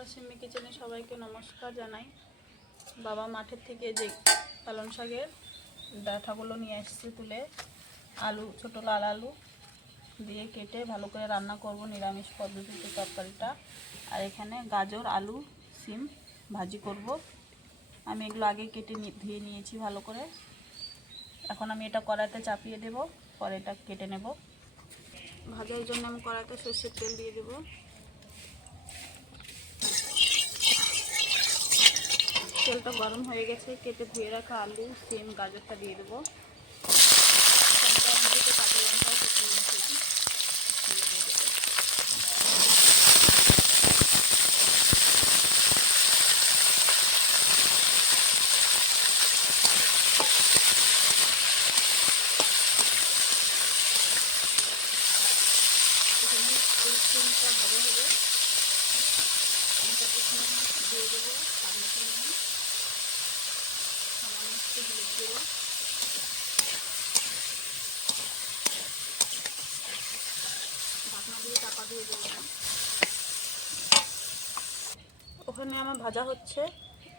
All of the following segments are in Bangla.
বন্ধুরা, সিম্মি কিচেনে সবাইকে নমস্কার জানাই। বাবা মাঠের থেকে যে পালং শাকের ডাঁটাগুলো নিয়ে এসেছে তুলে, আলু ছোট লাল আলু দিয়ে কেটে ভালো করে রান্না করব নিরামিষ পদ্ধতিতে তরকারিটা। আর এখানে গাজর আলু সিম ভাজি করব। আমি এগুলো আগে কেটে ধুয়ে নিয়েছি ভালো করে। এখন আমি এটা কড়াইতে চাপিয়ে দেব, পরে এটা কেটে নেব। ভাজার জন্য আমি কড়াইতে সরষের তেল দিয়ে দেব। তেলটা গরম হয়ে গেছে, কেটে ধুয়ে রাখা আলু সিম গাজরটা দিয়ে দেবো। কাঁচা লঙ্কা কেটে নিয়েছি, দিয়ে দেবো। এখানে এই সিমটা ভালো হবে, আমি তাতে দিয়ে দেবো সামনে সামান্য একটু হলুদ দেবো। ঢাকনা দিয়ে চাপা দিয়ে দেবো না। ওখানে আমার ভাজা হচ্ছে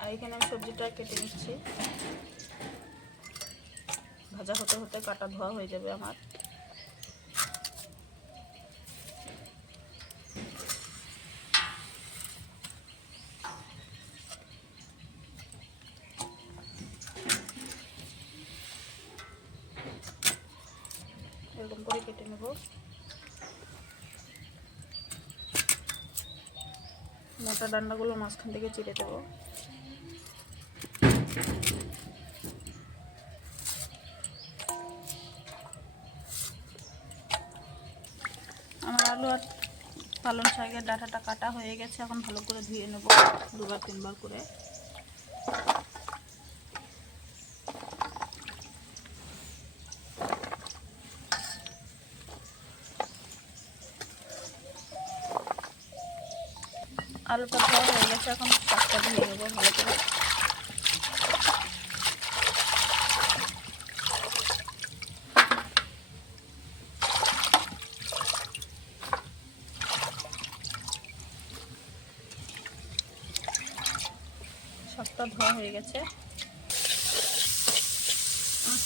আর এখানে আমি সবজিটা কেটে নিচ্ছি। ভাজা হতে হতে কাটা ধোয়া হয়ে যাবে আমার। এরকম করে কেটে নেব। মোটা ডান্ডাগুলো মাঝখান থেকে চিড়ে দেবো। আমার আলু আর পালং শাকের ডাঁটাটা কাটা হয়ে গেছে, এখন ভালো করে ধুয়ে নেব দুবার তিনবার করে। আলুটা ধোয়া হয়ে গেছে, এখন শাকটা ধুয়ে নেব ভালো করে। শাকটা ধোয়া হয়ে গেছে,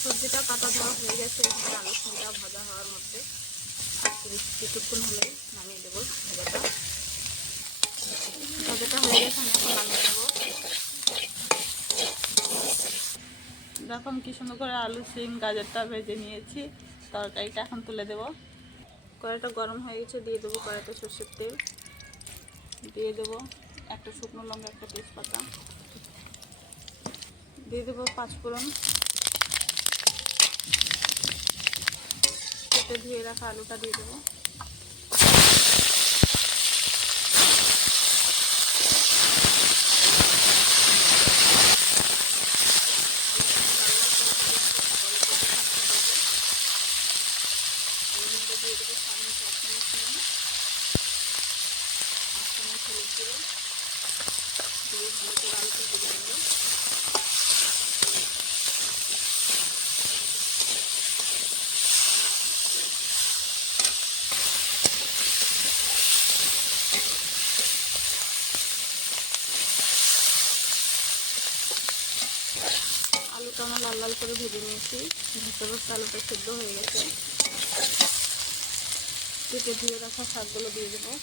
সবজিটা কাটা ধোয়া হয়ে গেছে। এখানে আলু সিমটা ভাজা হওয়ার মধ্যে কিছুক্ষণ হলে নামিয়ে দেবো। ভাজাটা হয়ে গেছে, আমি এখন নামিয়ে দেবো। দেখুন কি সুন্দর করে আলু সিম গাজরটা ভেজে নিয়েছি। তরকারিটা এখন তুলে দেবো। কড়াইটা গরম হয়ে গেছে, দিয়ে দেবো কড়াইতে সরষের তেল, দিয়ে দেবো একটা শুকনো লঙ্কা একটা তেজপাতা, দিয়ে দেবো পাঁচফোড়ন, কেটে ধুয়ে রাখা আলুটা দিয়ে দেবো। দিয়ে দেবো সামনে 4 চামচ নুন, 1 চামচ হলুদ দেবো, দিয়ে ভালো করে আলুটা ভেজে নেব। আলুটা আমার লাল লাল করে ভেজে নিয়েছি, ভেতরে আলুটা সেদ্ধ হয়ে গেছে। কেটে ধুয়ে রাখা শাকগুলো দিয়ে দেবো।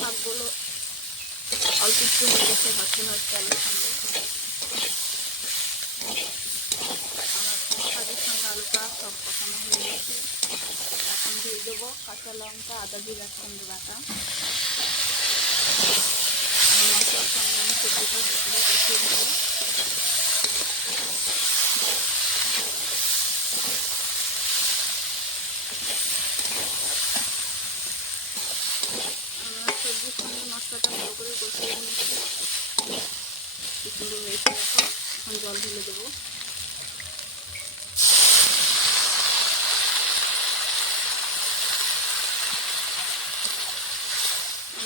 শাকগুলো অল্প একটু হয়ে গেছে ভাজতে ভাজতে আলুর সঙ্গে। আমার শাকের সঙ্গে আলুটা সব কষানো হয়ে গেছে। এখন দিয়ে দেবো কাঁচা লঙ্কা আদা জিরা সঙ্গে বাটা, মশলার সঙ্গে আমি সবজিটা ভালো করে কষিয়ে নেব। আমার সবজির সঙ্গে মশলাটা ভালো করে কষিয়ে নিয়েছি, সুন্দর হয়েছে। এখন জল ঢেলে দেবো।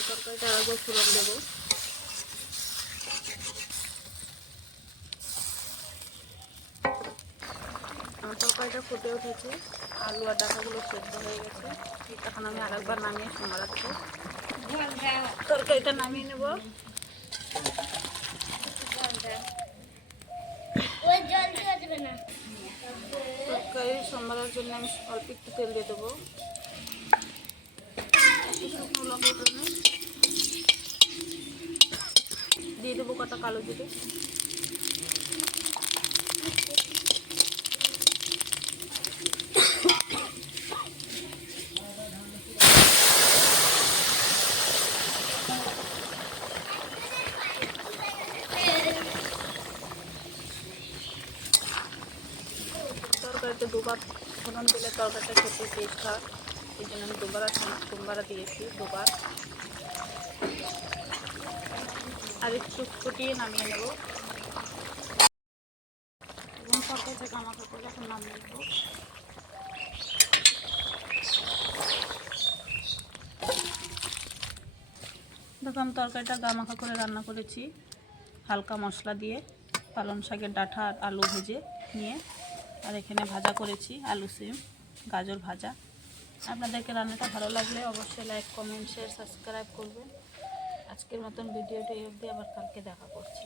তরকারিটা আরেকবার ফোড়ন দেবো। আমার তরকারিটা ফুটে উঠেছে, আলু আর ডাঁটাগুলো সেদ্ধ হয়ে গেছে। এখন আমি আরেকবার নামিয়ে সম্বারা দেবো। তরকারিটা নামিয়ে নেব। তরকারি সম্বারার জন্য আমি অল্প একটু তেল দিয়ে দেবো, শুকনো লঙ্কা দিয়ে দেবো, কটা কালো জিরে, তরকারিতে দুবার ফোড়ন দিলে তরকারিটা খেতে টেস্ট হয়, এই জন্য আমি দুবার দিয়েছি। আর একটু ফুটিয়ে নামিয়ে নেব এবং তরকারিটা গামাখা করে এখন নামিয়ে নেব। দেখো আমি তরকারিটা গামাখা করে রান্না করেছি, হালকা মশলা দিয়ে পালং শাকের ডাঁটা আর আলু ভেজে নিয়ে, আর এখানে ভাজা করেছি আলু সিম গাজর ভাজা। আপনাদেরকে রান্নাটা ভালো লাগলে অবশ্যই লাইক কমেন্ট শেয়ার সাবস্ক্রাইব করবেন। আজকের মতন ভিডিওটা এই অবধি, আবার কালকে দেখা করছি।